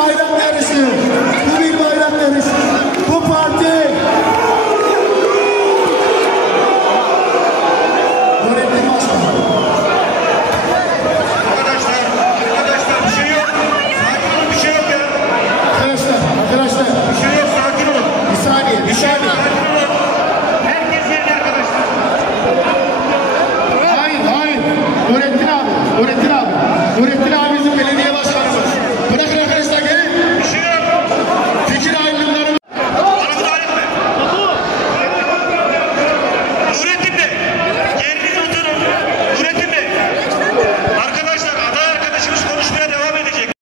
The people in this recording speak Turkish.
bayrak yarışı. Bu bir bayrak yarışı. Bu parti Nurettin Başkan. Arkadaşlar bir şey yok. Sakin olun, bir şey yok ya. Arkadaşlar. Bir şey yok, sakin olun. Bir saniye. Sakin olun. Herkes yerine arkadaşlar. Hayır. Nurettin abi.